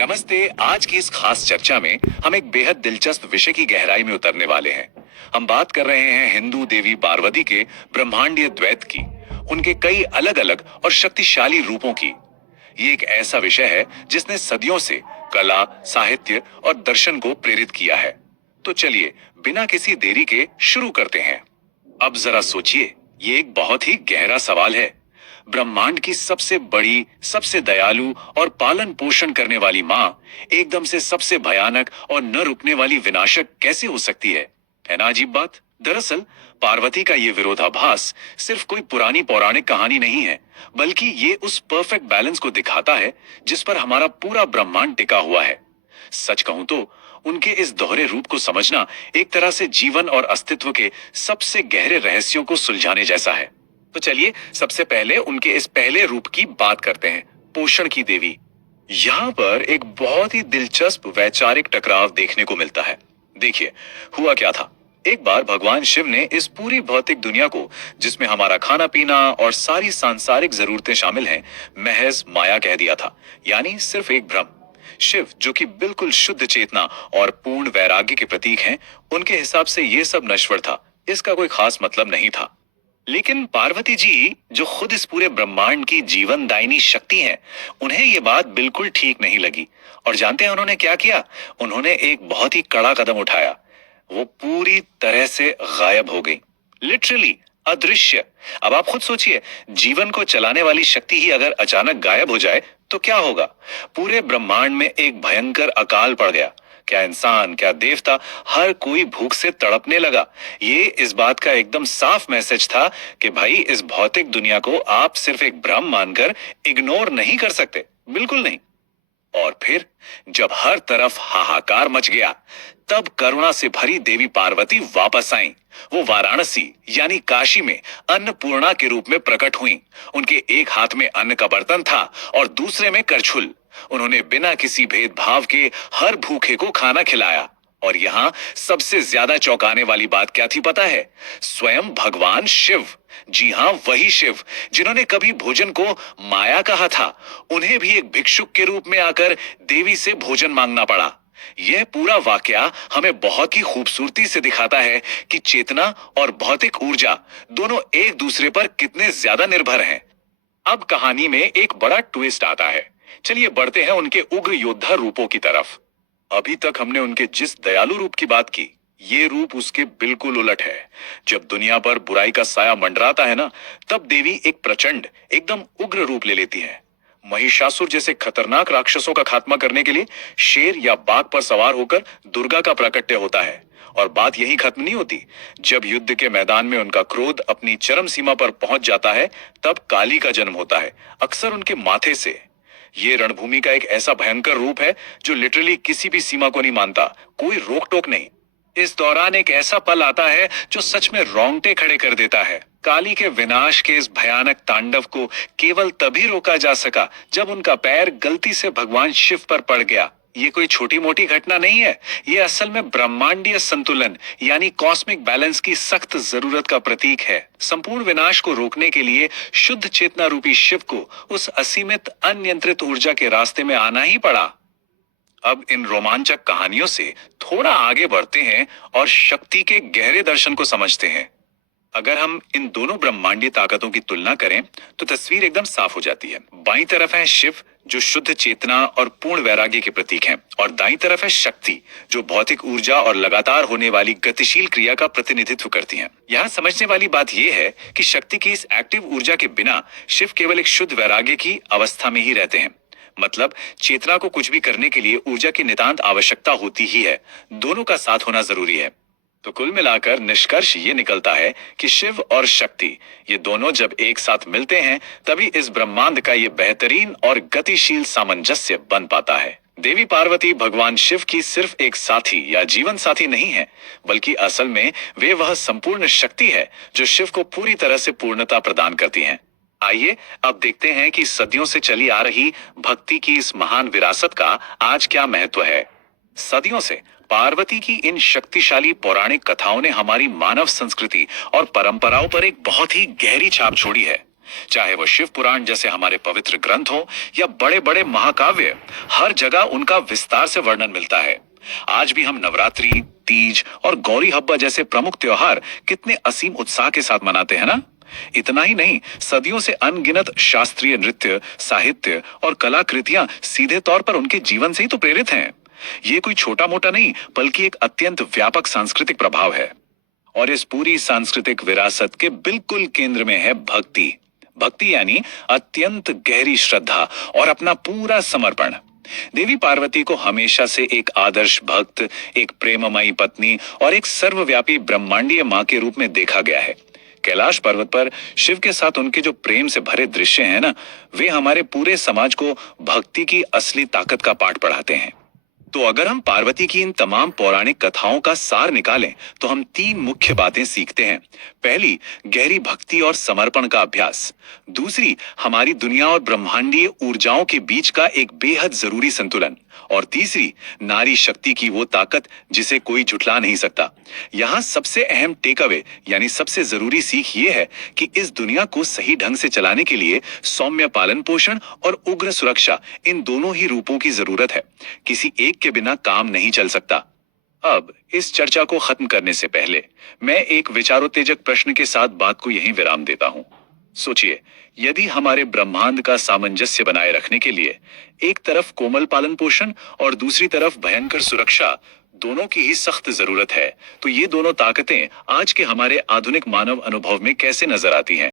नमस्ते। आज की इस खास चर्चा में हम एक बेहद दिलचस्प विषय की गहराई में उतरने वाले हैं। हम बात कर रहे हैं हिंदू देवी पार्वती के ब्रह्मांडीय द्वैत की, उनके कई अलग अलग और शक्तिशाली रूपों की। ये एक ऐसा विषय है जिसने सदियों से कला, साहित्य और दर्शन को प्रेरित किया है। तो चलिए बिना किसी देरी के शुरू करते हैं। अब जरा सोचिए, ये एक बहुत ही गहरा सवाल है। ब्रह्मांड की सबसे बड़ी, सबसे दयालु और पालन पोषण करने वाली माँ एकदम से सबसे भयानक और न रुकने वाली विनाशक कैसे हो सकती है ना अजीब बात। दरअसल पार्वती का ये विरोधाभास सिर्फ कोई पुरानी पौराणिक कहानी नहीं है, बल्कि ये उस परफेक्ट बैलेंस को दिखाता है जिस पर हमारा पूरा ब्रह्मांड टिका हुआ है। सच कहूं तो उनके इस दोहरे रूप को समझना एक तरह से जीवन और अस्तित्व के सबसे गहरे रहस्यों को सुलझाने जैसा है। तो चलिए सबसे पहले उनके इस पहले रूप की बात करते हैं, पोषण की देवी। यहाँ पर एक बहुत ही दिलचस्प वैचारिक टकराव देखने को मिलता है। देखिए, हुआ क्या था। एक बार भगवान शिव ने इस पूरी भौतिक दुनिया को, जिसमें हमारा खाना पीना और सारी सांसारिक जरूरतें शामिल हैं, महज माया कह दिया था, यानी सिर्फ एक भ्रम। शिव, जो कि बिल्कुल शुद्ध चेतना और पूर्ण वैराग्य के प्रतीक हैं, उनके हिसाब से ये सब नश्वर था, इसका कोई खास मतलब नहीं था। लेकिन पार्वती जी, जो खुद इस पूरे ब्रह्मांड की जीवनदायिनी शक्ति हैं, उन्हें यह बात बिल्कुल ठीक नहीं लगी। और जानते हैं उन्होंने क्या किया? उन्होंने एक बहुत ही कड़ा कदम उठाया। वो पूरी तरह से गायब हो गई, लिटरली अदृश्य। अब आप खुद सोचिए, जीवन को चलाने वाली शक्ति ही अगर अचानक गायब हो जाए तो क्या होगा? पूरे ब्रह्मांड में एक भयंकर अकाल पड़ गया। क्या इंसान, क्या देवता, हर कोई भूख से तड़पने लगा। ये इस बात का एकदम साफ मैसेज था कि भाई, इस भौतिक दुनिया को आप सिर्फ एक भ्रम मानकर इग्नोर नहीं कर सकते, बिल्कुल नहीं। और फिर जब हर तरफ हाहाकार मच गया, तब करुणा से भरी देवी पार्वती वापस आईं। वो वाराणसी यानी काशी में अन्नपूर्णा के रूप में प्रकट हुईं। उनके एक हाथ में अन्न का बर्तन था और दूसरे में करछुल। उन्होंने बिना किसी भेदभाव के हर भूखे को खाना खिलाया। और यहाँ सबसे ज्यादा चौंकाने वाली बात क्या थी पता है? स्वयं भगवान शिव। जी हाँ, वही शिव जिन्होंने कभी भोजन को माया कहा था, उन्हें भी एक भिक्षुक के रूप में आकर देवी से भोजन मांगना पड़ा। यह पूरा वाकया हमें बहुत ही खूबसूरती से दिखाता है कि चेतना और भौतिक ऊर्जा दोनों एक दूसरे पर कितने ज्यादा निर्भर हैं। अब कहानी में एक बड़ा ट्विस्ट आता है। चलिए बढ़ते हैं उनके उग्र योद्धा रूपों की तरफ। अभी तक हमने उनके जिस दयालु रूप की बात की, ये रूप उसके बिल्कुल उलट है। जब दुनिया पर बुराई का साया मंडराता है ना, तब देवी एक प्रचंड, एकदम उग्र रूप ले लेती है। महिषासुर जैसे खतरनाक राक्षसों का खात्मा करने के लिए शेर या बाघ पर सवार होकर दुर्गा का प्राकट्य होता है। और बात यही खत्म नहीं होती। जब युद्ध के मैदान में उनका क्रोध अपनी चरम सीमा पर पहुंच जाता है, तब काली का जन्म होता है, अक्सर उनके माथे से। ये रणभूमि का एक ऐसा भयंकर रूप है जो लिटरली किसी भी सीमा को नहीं मानता, कोई रोक टोक नहीं। इस दौरान एक ऐसा पल आता है जो सच में रोंगटे खड़े कर देता है। काली के विनाश के इस भयानक तांडव को केवल तभी रोका जा सका जब उनका पैर गलती से भगवान शिव पर पड़ गया। ये कोई छोटी मोटी घटना नहीं है, ये असल में ब्रह्मांडीय संतुलन यानी कॉस्मिक बैलेंस की सख्त जरूरत का प्रतीक है। संपूर्ण विनाश को रोकने के लिए शुद्ध चेतना रूपी शिव को उस असीमित अनियंत्रित ऊर्जा के रास्ते में आना ही पड़ा। अब इन रोमांचक कहानियों से थोड़ा आगे बढ़ते हैं और शक्ति के गहरे दर्शन को समझते हैं। अगर हम इन दोनों ब्रह्मांडीय ताकतों की तुलना करें तो तस्वीर एकदम साफ हो जाती है। बाईं तरफ है शिव, जो शुद्ध चेतना और पूर्ण वैराग्य के प्रतीक हैं, और दाईं तरफ है शक्ति, जो भौतिक ऊर्जा और लगातार होने वाली गतिशील क्रिया का प्रतिनिधित्व करती हैं। यहाँ समझने वाली बात यह है कि शक्ति की इस एक्टिव ऊर्जा के बिना शिव केवल एक शुद्ध वैराग्य की अवस्था में ही रहते हैं। मतलब चेतना को कुछ भी करने के लिए ऊर्जा की नितांत आवश्यकता होती ही है। दोनों का साथ होना जरूरी है। तो कुल मिलाकर निष्कर्ष ये निकलता है कि शिव और शक्ति, ये दोनों जब एक साथ मिलते हैं, तभी इस ब्रह्मांड का ये बेहतरीन और गतिशील सामंजस्य बन पाता है। देवी पार्वती भगवान शिव की सिर्फ एक साथी या जीवन साथी नहीं है, बल्कि असल में वे वह संपूर्ण शक्ति है जो शिव को पूरी तरह से पूर्णता प्रदान करती है। आइए अब देखते हैं कि सदियों से चली आ रही भक्ति की इस महान विरासत का आज क्या महत्व है। सदियों से पार्वती की इन शक्तिशाली पौराणिक कथाओं ने हमारी मानव संस्कृति और परंपराओं पर एक बहुत ही गहरी छाप छोड़ी है। चाहे वो शिव पुराण जैसे हमारे पवित्र ग्रंथ हो या बड़े बड़े महाकाव्य, हर जगह उनका विस्तार से वर्णन मिलता है। आज भी हम नवरात्रि, तीज और गौरी हब्बा जैसे प्रमुख त्योहार कितने असीम उत्साह के साथ मनाते हैं ना। इतना ही नहीं, सदियों से अनगिनत शास्त्रीय नृत्य, साहित्य और कलाकृतियां सीधे तौर पर उनके जीवन से ही तो प्रेरित हैं। ये कोई छोटा मोटा नहीं, बल्कि एक अत्यंत व्यापक सांस्कृतिक प्रभाव है। और इस पूरी सांस्कृतिक विरासत के बिल्कुल केंद्र में है भक्ति। भक्ति यानी अत्यंत गहरी श्रद्धा और अपना पूरा समर्पण। देवी पार्वती को हमेशा से एक आदर्श भक्त, एक प्रेममयी पत्नी और एक सर्वव्यापी ब्रह्मांडीय मां के रूप में देखा गया है। कैलाश पर्वत पर शिव के साथ उनके जो प्रेम से भरे दृश्य हैं ना, वे हमारे पूरे समाज को भक्ति की असली ताकत का पाठ पढ़ाते हैं। तो अगर हम पार्वती की इन तमाम पौराणिक कथाओं का सार निकालें तो हम तीन मुख्य बातें सीखते हैं। पहली, गहरी भक्ति और समर्पण का अभ्यास। दूसरी, हमारी दुनिया और ब्रह्मांडीय ऊर्जाओं के बीच का एक बेहद जरूरी संतुलन। और तीसरी, नारी शक्ति की वो ताकत जिसे कोई झुठला नहीं सकता। यहाँ सबसे अहम टेक अवे यानी सबसे जरूरी सीख ये है कि इस दुनिया को सही ढंग से चलाने के लिए सौम्य पालन पोषण और उग्र सुरक्षा, इन दोनों ही रूपों की जरूरत है। किसी एक के बिना काम नहीं चल सकता। अब इस चर्चा को खत्म करने से पहले मैं एक विचारोत्तेजक प्रश्न के साथ बात को यहीं विराम देता हूं। सोचिए, यदि हमारे ब्रह्मांड का सामंजस्य बनाए रखने के लिए एक तरफ कोमल पालन पोषण और दूसरी तरफ भयंकर सुरक्षा, दोनों की ही सख्त जरूरत है, तो ये दोनों ताकतें आज के हमारे आधुनिक मानव अनुभव में कैसे नजर आती हैं?